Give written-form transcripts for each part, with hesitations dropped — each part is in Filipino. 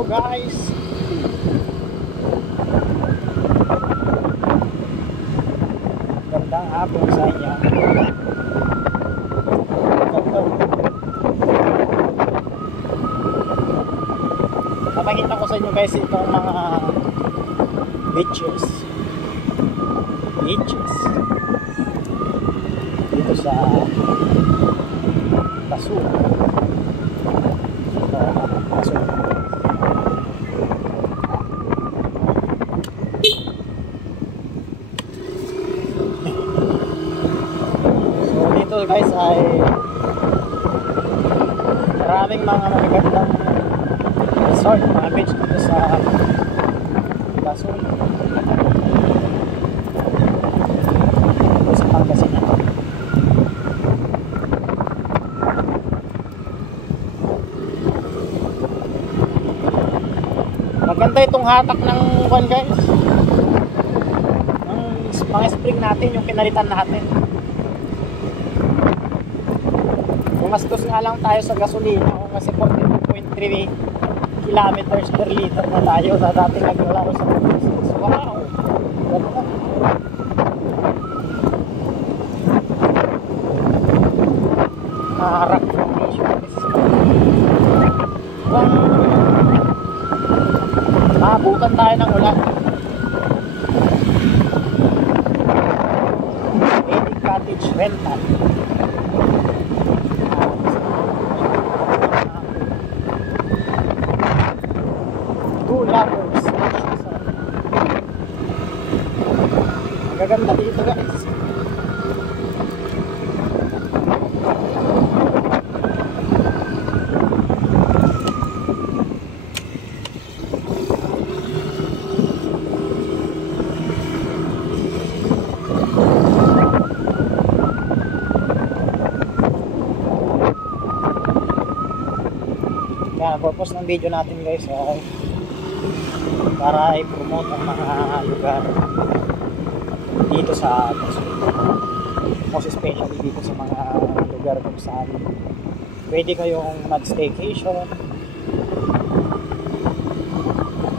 araw guys. Gandang hapon sa inyo. Napakita ko sa inyo guys itong mga beaches dito sa Basur. So dito guys ay maraming mga magagandang resort, mga beach dito sa Basur. Dito sa Pangasinan. Maganda itong hatak ng one guys. Ng mga spring natin, yung pinalitan natin. Gumastos nga lang tayo sa gasolina kasi 42.3 kilometers per liter na tayo sa dating naglalaro sa Pilipinas. Wow! Ganda. Rock formation. Maabutan tayo ng ulan. Edit Cottage Rental. Two lovers. Gaganda dito guys. Yan, purpose ng video natin guys ay para i-promote ang mga lugar dito sa Basur. Most especially dito sa mga lugar kung saan pwede kayong mag-staycation,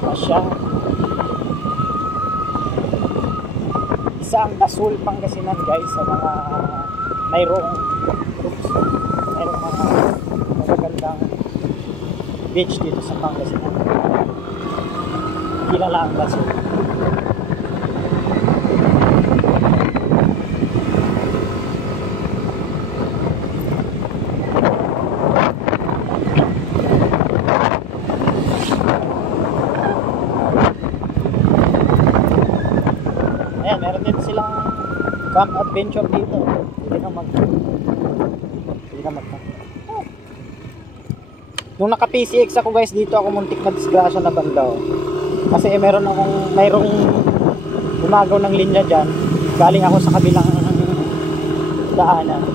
masyang isang Basur, Pangasinan guys sa mga mayroong mga magagandang beach dito sa Pangasinan. Kilala ang Basur. Ayan, meron din silang camp adventure dito. Hindi na mag nung naka PCX ako guys, dito ako muntik na disgrasya na banda. Kasi mayroong umagaw ng linya dyan. Galing ako sa kabilang daanan.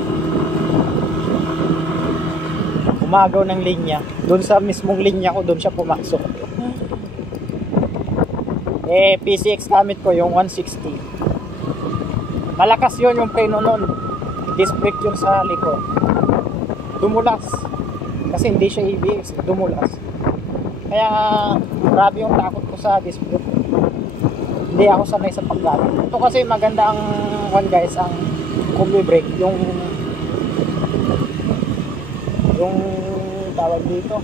Umagaw ng linya. Doon sa mismong linya ko, doon siya pumasok. PCX gamit ko yung 160. Malakas yun yung preno nun. Disc brake yun sa likod. Dumulas. Kasi hindi siya ABS, dumulas. Kaya grabe yung takot ko sa disc brake. Hindi ako sanay sa paggamit. Ito kasi maganda ang one guys, ang combi brake, yung tawag dito.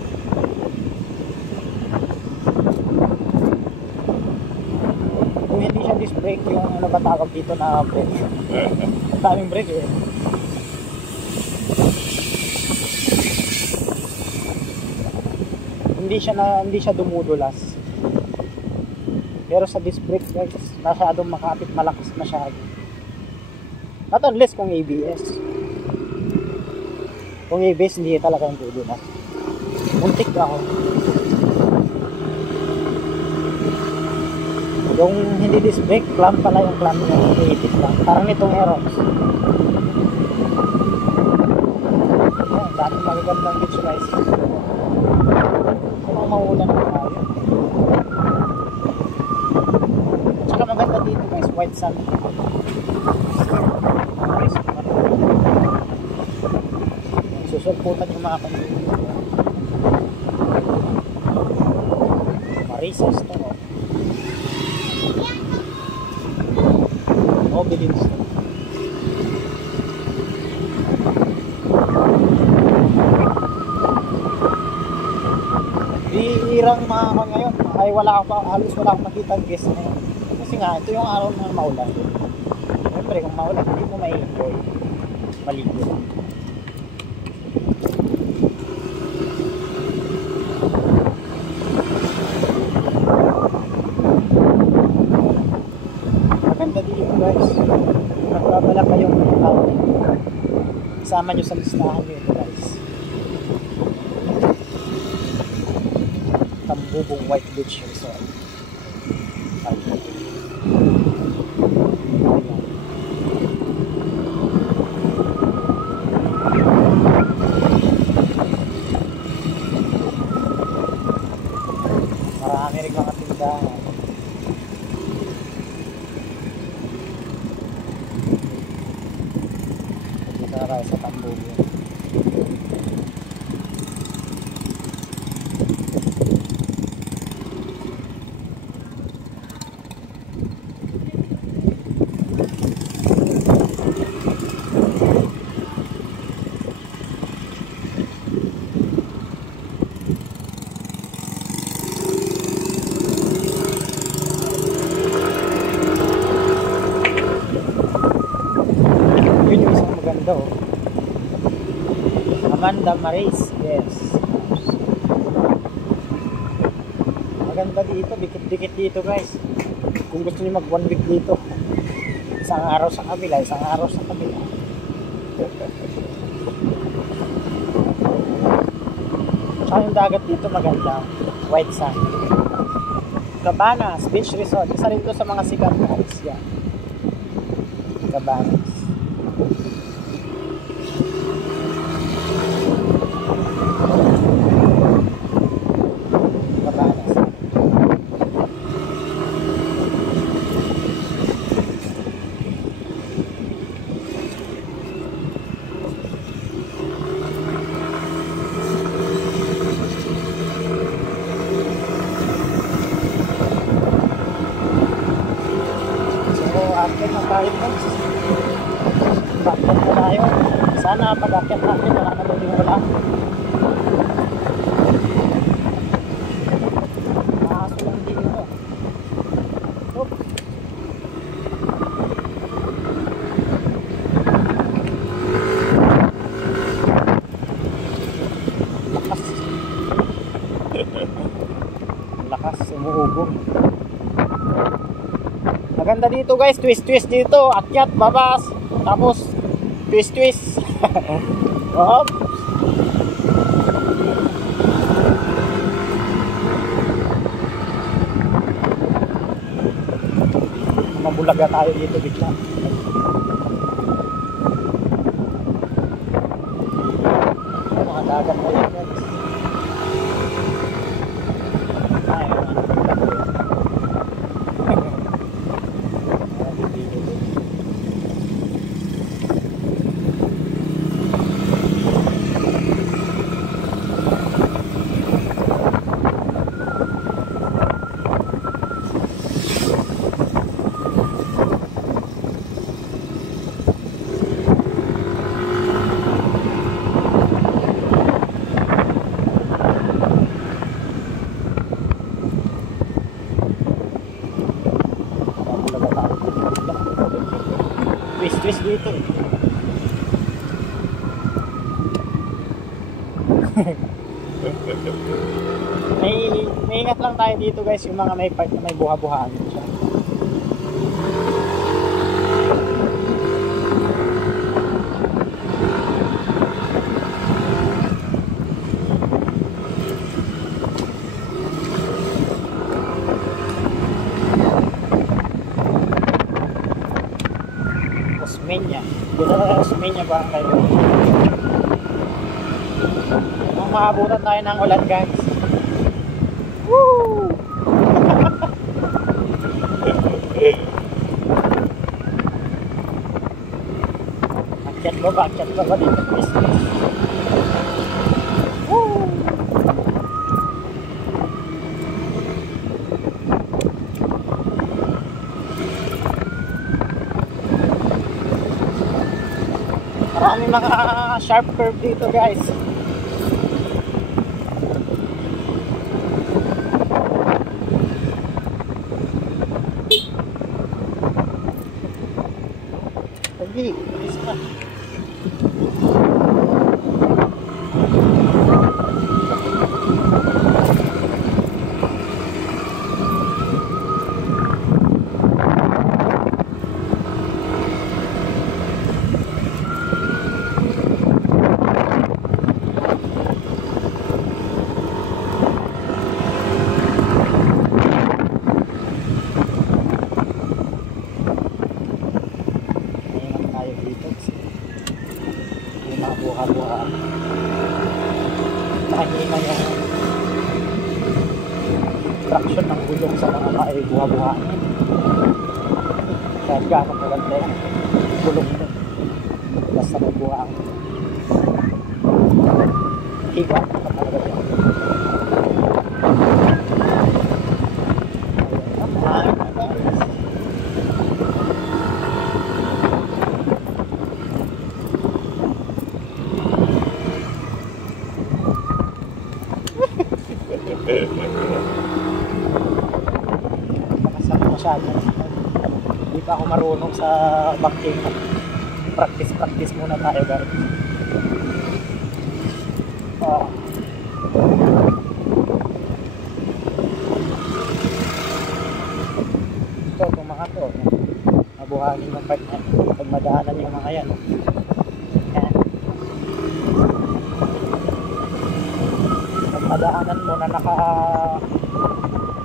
Kung hindi siya disc brake, yung ano ba tawag dito na brake. Daming brake eh. Hindi siya dumudulas. Pero sa disc brake guys, masyadong makapit, malakas masyado. Not unless kung ABS. Kung ABS hindi talaga yung dudulas. Muntik ako. Yung hindi disc brake, clamp pala yung clamp niya, iipit lang. Parang itong Aerox. Ayan, dati magagandang beach guys. Kung maulan na tayo. At saka maganda dito guys, white sand. Susulputan yung mga kanina. Marisas to. Oh, bilhin siya. Bihirang mga ako ngayon. Ay halos wala akong makita ang guest ngayon. Kasi nga, ito yung araw na maulan. Siyempre, kung maulan, hindi mo mai-enjoy. Maligo. Maganda dito guys. Nagbabala kayong isama nyo sa listahan nyo ito guys. Tambubong White Beach Resort. Marami rin mga tindahan. Dito na tayo sa Tambubong. Yun yung isang maganda oh. Amanda Maris, yes. Maganda dito, dikit-dikit dito guys. Kung gusto niyo mag 1 week dito, isang araw sa kabila, isang araw sa kabila. Tsaka yung dagat dito maganda, white sand. Cabanas Beach Resort, isa rin to sa mga sikat guys. Yan. Cabanas. Cabanas. So, after na tayo guys. Bakit na tayo? Sana pag-akit natin, wala na doon yung wala. Nakaso lang dito. Oops. Lakas. Lakas, umuugong. Maganda dito guys, twist-twist dito. Akyat, babas. Tapos, twist-twist. Hop. Mabulaga tayo dito bigla. Mga dagat na yan guys. Twist dito eh. may ingat lang tayo dito guys, yung mga may part na may buha-buhaan siya. Osmeña. Dito na Osmeña ba kayo? Kung maabutan tayo ng ulan guys. Woo! Akyat ba ba dito? Woo! Dami mga sharp curve dito guys. Okay, bilis pa. Buha-buha. Nakahina yung traction ng gulong sa mga buha-buha. Kahit gano'ng maganda yung gulong mo. Basta may buha ang higa na talaga yan. Makasama masyado. Hindi pa ako marunong sa banking. Practice muna tayo guys. Itong mga to mabuhangin yung part na pag madaanan yung mga yan. Yan. Pag madaanan mo na naka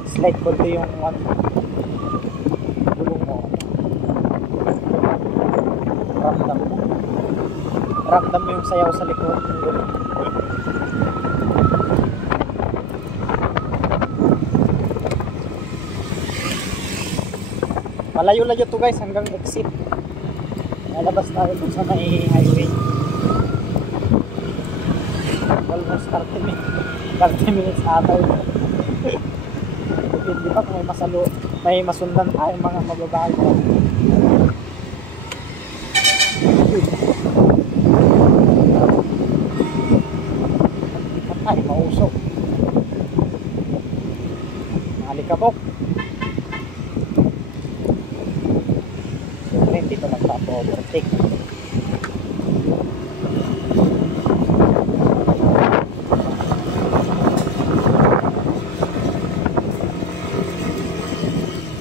slide konti yung gulong mo, ramdam mo yung sayaw sa likod ng gulong. Malayo-layo to guys hanggang exit. Lalabas tayo dun sa may highway. Almost 30 minutes ata yun. Depende pa kung may masundan tayong mga mababago. Ay, mausok. Malikabok. Siyempre, dito nagpa-overtake.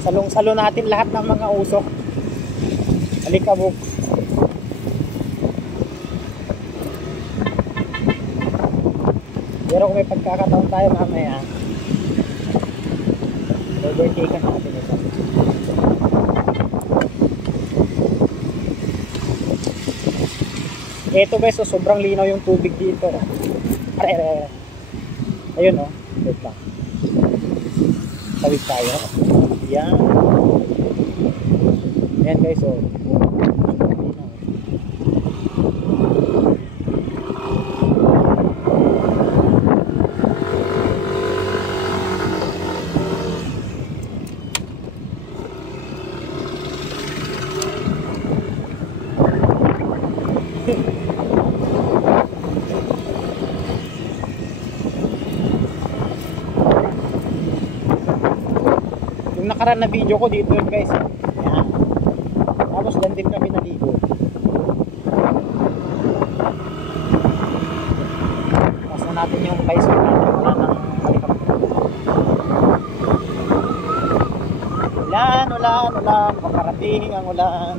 Salong-salo natin lahat ng mga usok. Alikabok. Pero kung may pagkakataon tayo mamaya, overtaken natin ito. Ito guys, so sobrang linaw yung tubig dito. Ayun o, wait lang. Tawid tayo. Yan. Ayan guys, so yung nakaraan na video ko dito yun guys. Yan. Tapos dyan din kami naligo. Tapos na natin yung bison natin. Wala nang helicopter. Ulan. Pakarating ang ulan.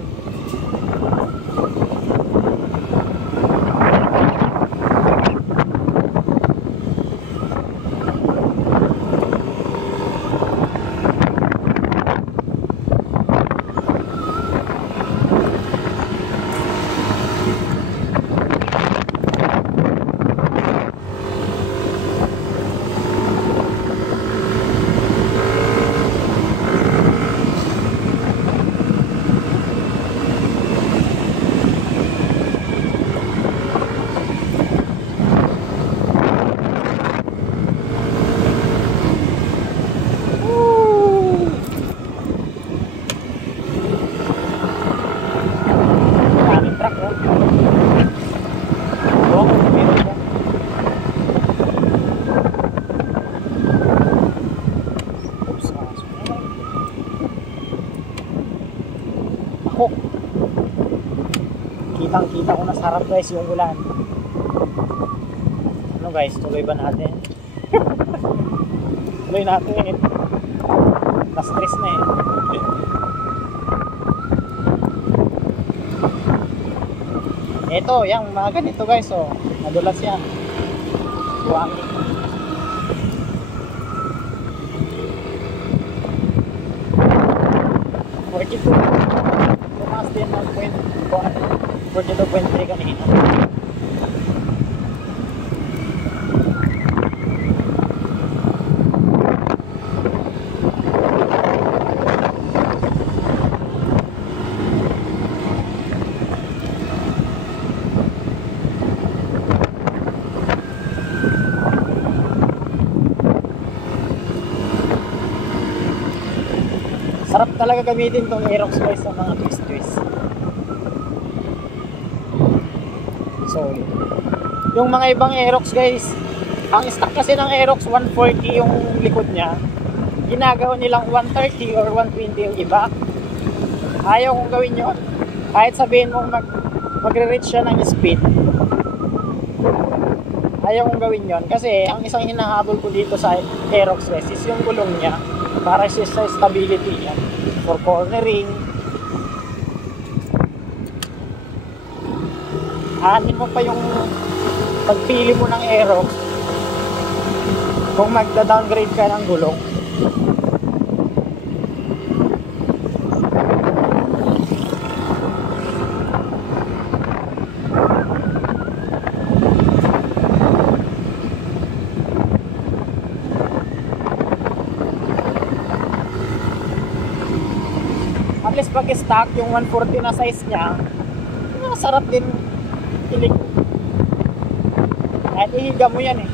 Nako. Kitang-kita ko na sa harap guys yung ulan. Ano guys, tuloy ba natin? Tuloy natin. Na-stress na eh. Ito, yung mga ganito guys, oh. Nadulas yan. Buwangin. Tumaas din ng 42.3 kanina. Sarap talaga gamitin tong Aerox guys sa mga twist. So, yung mga ibang Aerox guys, ang stock kasi ng Aerox 140 yung likod niya. Ginagawa nilang 130 or 120 yung iba. Ayaw kong gawin yun. Kahit sabihin mong magre-reach siya ng speed. Ayaw kong gawin yun. Kasi ang isang hinahabol ko dito sa Aerox guys is yung gulong niya. Para sa stability niya. For cornering. Anin mo pa yung pagpili mo ng Aerox kung magda-downgrade ka ng gulong. At least pag stock yung 140 na size niya, masarap din ilig. Kahit ihiga mo yan eh.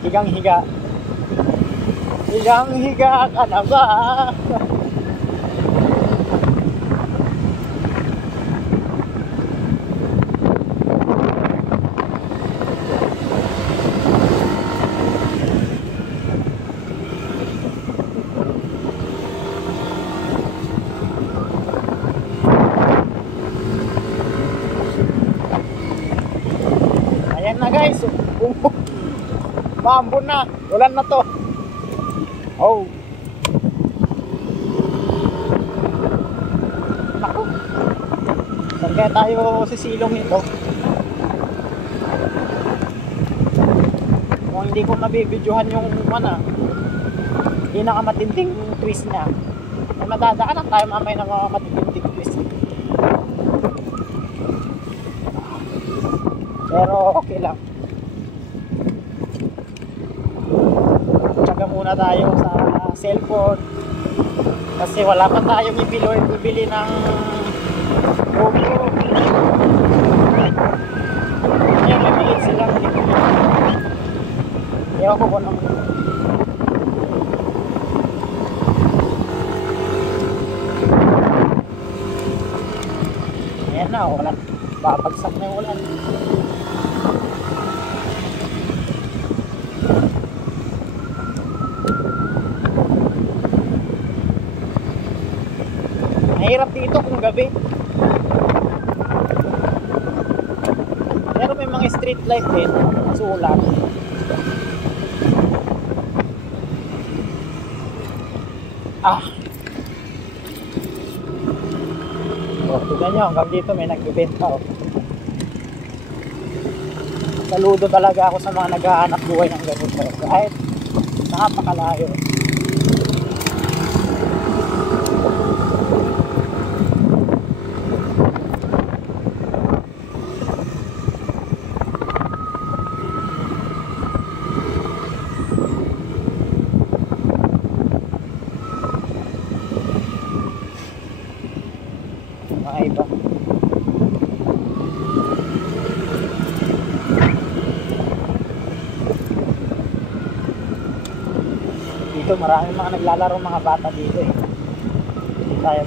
Higang-higa. Higang-higa ka na ba? Ayan na guys, maambon na, ulan na to. Oh, naku, saan kaya tayo sisilong nito? Kung hindi ko nabibidyohan yung pinakamatinding twist niya, ay madadaanan tayo mamaya ng mga matinding twist. Pero okay lang. Tsaga muna tayo sa cellphone. Kasi wala pa tayong ibili ng GoPro. Ayan, may maliit silang ibili. Ewan ko kung ayan na, wala. Babagsak na yung ulan. Mahirap dito kung gabi. Pero may mga street light din, sulat. Tignan nyo, hanggang dito may nagbibenta. Saludo talaga ako sa mga naghahanap buhay ng ganito. Kahit napakalayo. Mga iba. Dito maraming mga naglalaro mga bata dito eh. Hindi tayo